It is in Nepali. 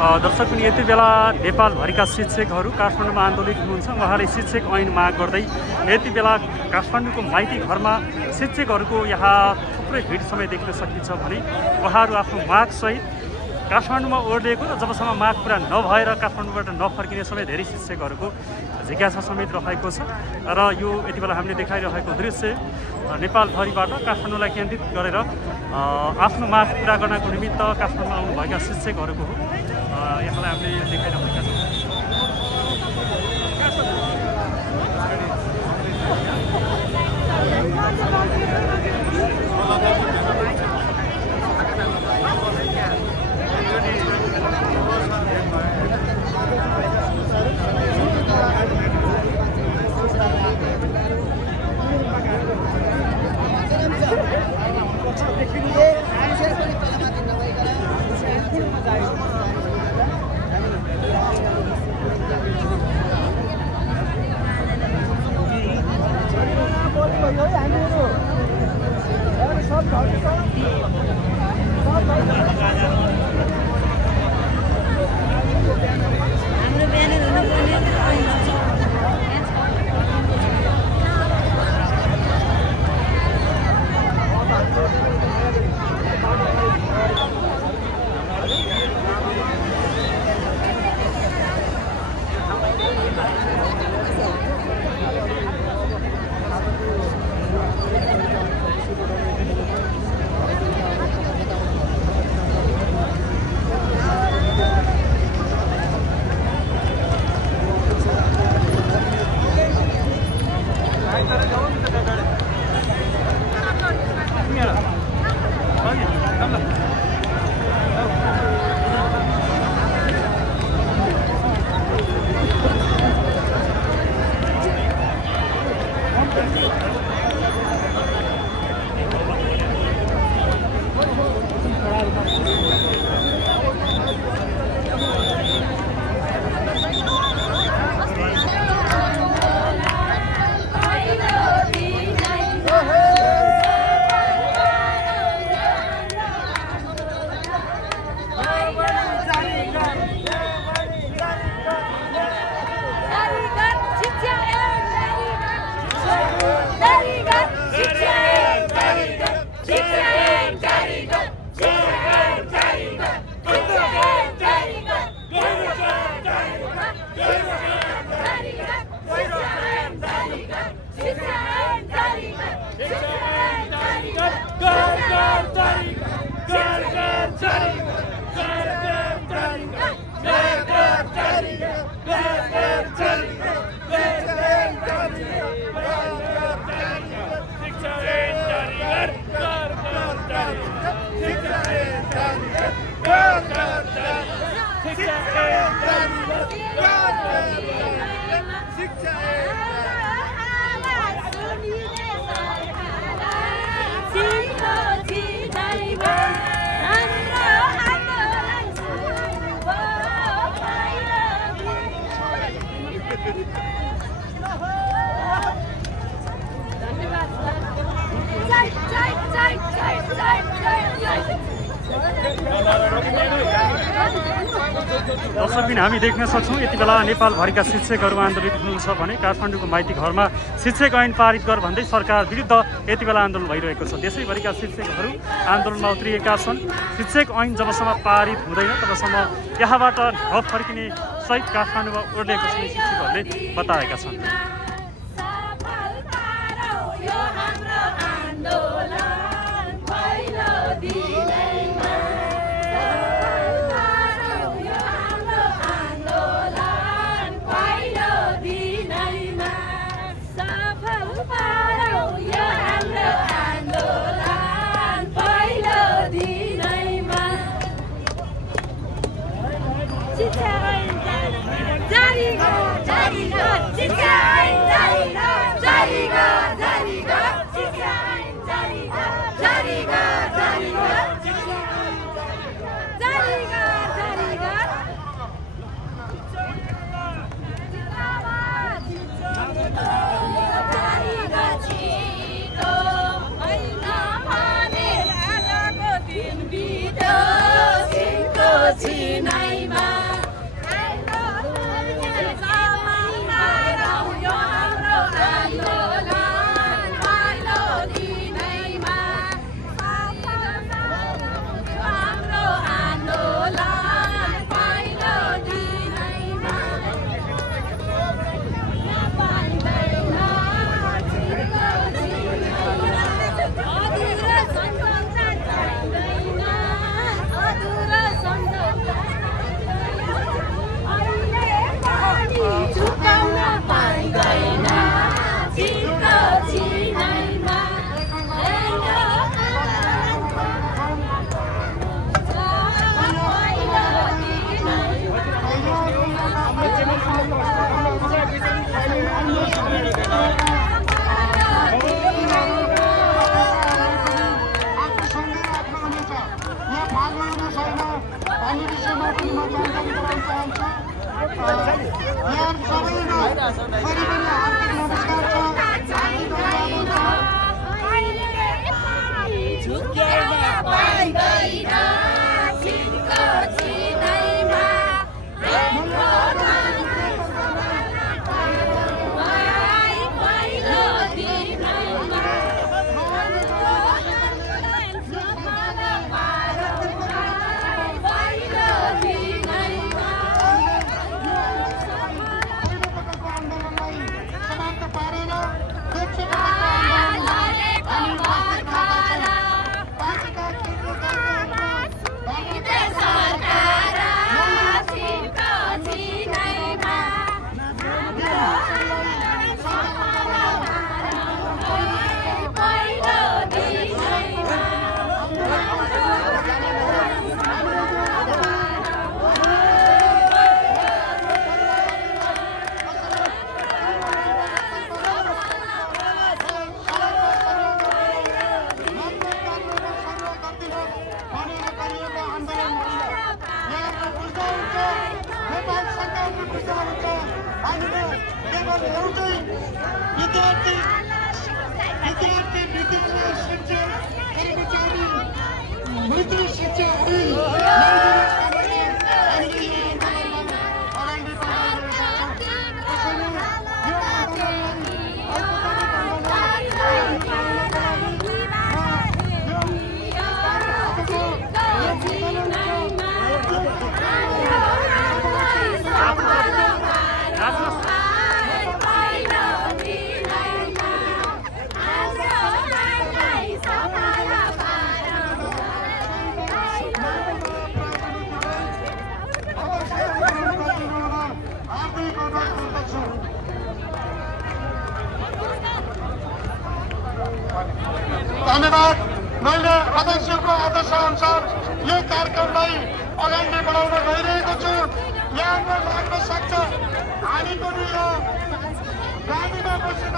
दर्शक पनि यति बेला नेपालभरिका शिक्षकहरू काठमाडौँमा आन्दोलित हुनुहुन्छ। उहाँले शिक्षक ऐन माग गर्दै यति बेला काठमाडौँको माइती घरमा शिक्षकहरूको यहाँ थुप्रै भिड समय देख्न सकिन्छ भने उहाँहरू आफ्नो मागसहित काठमाडौँमा ओर्लिएको र जबसम्म माग पुरा नभएर काठमाडौँबाट नफर्किने समय धेरै शिक्षकहरूको जिज्ञासा समेत रहेको छ। र यो यति बेला हामीले देखाइरहेको दृश्य नेपालभरिबाट काठमाडौँलाई केन्द्रित गरेर आफ्नो माग पुरा गर्नको निमित्त काठमाडौँमा आउनुभएका शिक्षकहरूको हो। यहाँलाई हामीले देखाइरहेका छौँ। दर्शकबिन हामी देख्न सक्छौँ यति बेला नेपालभरिका शिक्षकहरू आन्दोलित हुनुहुन्छ भने काठमाडौँको माइती घरमा शिक्षक ऐन पारित गर भन्दै सरकार विरुद्ध यति बेला आन्दोलन भइरहेको छ। देशैभरिका शिक्षकहरू आन्दोलनमा उत्रिएका छन्। शिक्षक ऐन जबसम्म पारित हुँदैन तबसम्म यहाँबाट नफर्किने सहित काठमाडौँमा ओर्लिएको छ शिक्षकहरूले बताएका छन्। Jaringan, jaringan, jaringan, jaringan, jaringan, jaringan. चाहन्छु। यहाँ सबैलाई फेरि पनि हार्दिक नमस्कार छ। धन्यवाद। मैले अध्यक्षको आदेश अनुसार यो कार्यक्रमलाई अगाडि बढाउन गइरहेको छु। यहाँको लाग्न सक्छ हामी पनि यो गाडीमा बसेर